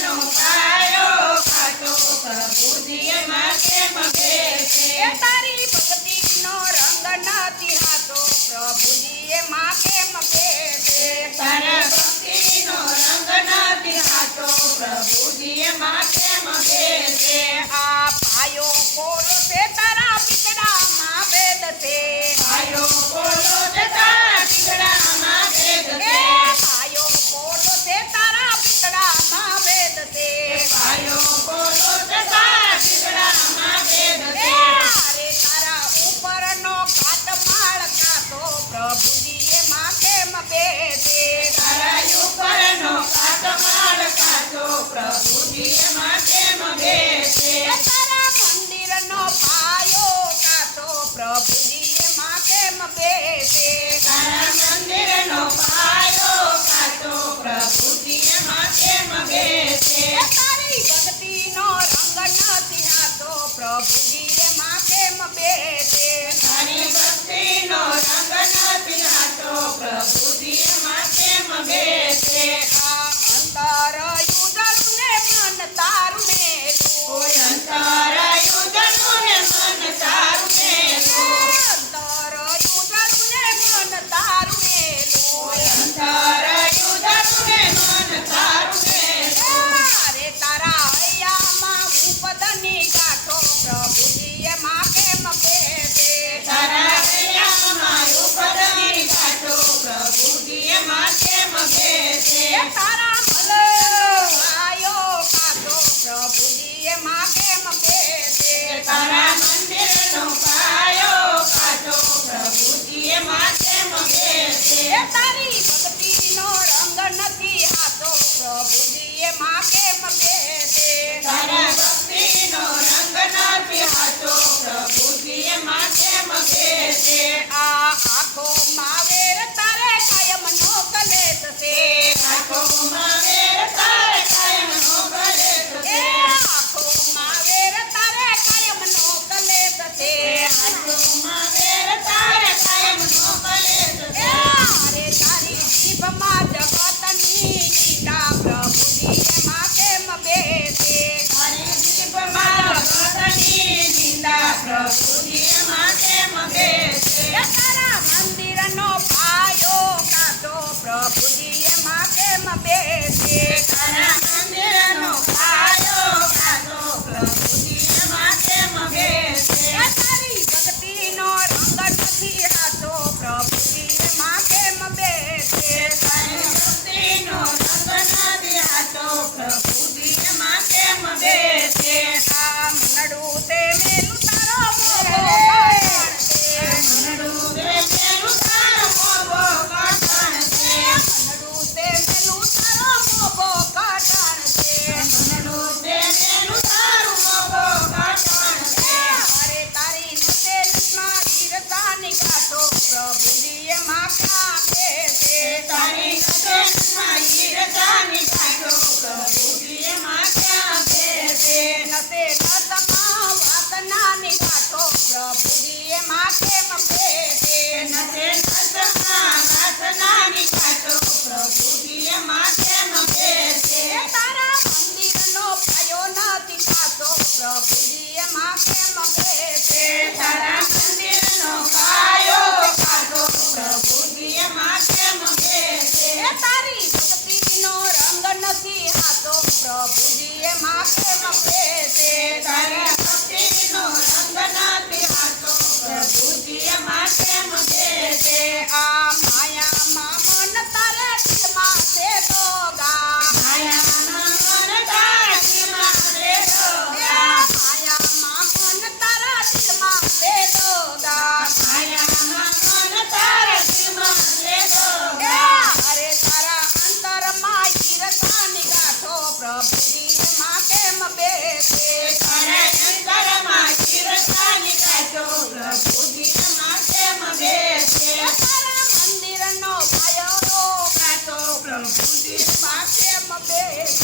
મંદિરનો પાયો કાચો પ્રભુજી એમાં કેમ બેસે તારી ભક્તિનો રંગ નથી હાથો પ્રભુજી એમાં કેમ બેસે તારા ભક્તિનો રંગ નથી હાથો પ્રભુજી એમાં કેમ બેસે આ પાયો કોલો છે તારા પીતળામાં વેદ છે પાયો કોલો છે તારા પીતળામાં વેદ છે પાયો કોલો છે તારા પીતળામાં વેદ છે પાયો કોલો છે તારા પીતળામાં વેદ છે અરે તારા ઉપરનો કાટમાળ કાતો પ્રભુજી એમાં કેમ બેસે તારા ઉપરનો કાટમાળ કાચો પ્રભુજી એમાં કેમ બેસે તારા મંદિરનો પાયો કાતો પ્રભુજી એમાં કેમ બેસે તારા મંદિરનો પાયો કાચો પ્રભુજી એમાં કેમ બેસે તારી ભક્તિનો રંગ નથી હાથો પ્રભુજી એમાં કેમ બેસે તારી ભક્તિનો રંગ નથી હાથો પ્રભુજી એમાં કેમ બેસે આ અંતર યુદરું ને મન તારું મેલું કોઈ અંતરાયું જનું ને મન તારું મેલું અંતર યુદરું ને મન તારું મેલું કોઈ અંતરાયું જનું ને મન તારું મેલું અરે તારા હૈયામાં ઉપદની ગાંઠો પ્રભુજી એમાં કેમ બેસે તારા હૈયામાં ઉપરની ગાંઠો પ્રભુજી એમાં કેમ બેસે તારા મલવાયો કાતો પ્રભુજી એમાં કેમ બેસે તારા મંદિરનો પાયો કાચો પ્રભુજી એમાં કેમ બેસે તારી ભક્તિનો રંગ નથી હાથો પ્રભુજી એમાં કેમ બેસે તારા ભક્તિનો રંગ નથી હાચો પ્રભુજી એમાં કેમ બેસે આ આખો માવેર તારે કાયમ નો કલેશ છે આંખોમાં વેર તારે કાયમનો કલેશ એ છે આખો માવેર તારે કાયમ નો કલેશ છે આંખોમાં વેર તારે કાયમનો કલેશ છે અરે તારી જીભમાં જગતની ગીતા પ્રભુજી એમાં કેમ બેસે તારી જીભમાં ભગતની નિંદા પ્રભુજી એમાં કેમ બેસે તારા મંદિરનો પાયો કાચો પ્રભુજી એમાં કેમ બેસે તારા મંદિરનો પાયો કાચો પ્રભુજી એમાં કેમ બેસે તારી ભક્તિનો રંગ નથી હાથો પ્રભુજી એમાં કેમ બેસે તારી ભક્તિનો રંગ નથી હાચો પ્રભુજી એમાં કેમ બેસે આ મનડું તે મેલું તારો મોભો કાઢશે. મનડું રે મેલું તારો મોભો કઠણ છે મનડું તે મેલું તારો મોભો કાઢશે. મનડું રે મેલું તારું મોભો કઠણ છે અરે તારી નસે નસમાં વીરતાની ગાંઠો પ્રભુજી એમાં ક્યાં બેસે તારી નજરમાં હીરતાની ગાંઠો પ્રભુજી એમાં ક્યાં બેસે નસે નસમાં વાસનાની ગાંઠો પ્રભુજી એમાં કેમ બેસે નસે નસમાં વાસનાની ગાંઠો પ્રભુજી એમાં કેમ બેસે તારા મંદિરનો પાયો નથી કાચો પ્રભુજી એમાં કેમ બેસે તારા મંદિરનો પાયો કાચો પ્રભુજી એમાં કેમ બેસે તારી ભક્તિનો રંગ નથી હાથો પ્રભુજી એમાં કેમ બેસે તારા ભક્તિનો રંગ નથી હાચો પ્રભુજી એમાં કેમ બેસે આ માયામાં મન તારે દિલમાં છે દોગા માયામાં મન તારા દિલમાં છે દોગા માયામાં મન તારા દિલમાં છે દોગા માયામાં મન તારા દિલમાં છે દોગા અરે તારા અંતરમાં ઈર્ષાની ગાંઠો પ્રભુજી એમાં કેમ બેસે તારા અંતરમાં ઈર્ષાની ગાંઠો પ્રભુજી એમાં કેમ બેસે તારા મંદિરનો પાયો કાચો પ્રભુજી એમાં કેમ બેસે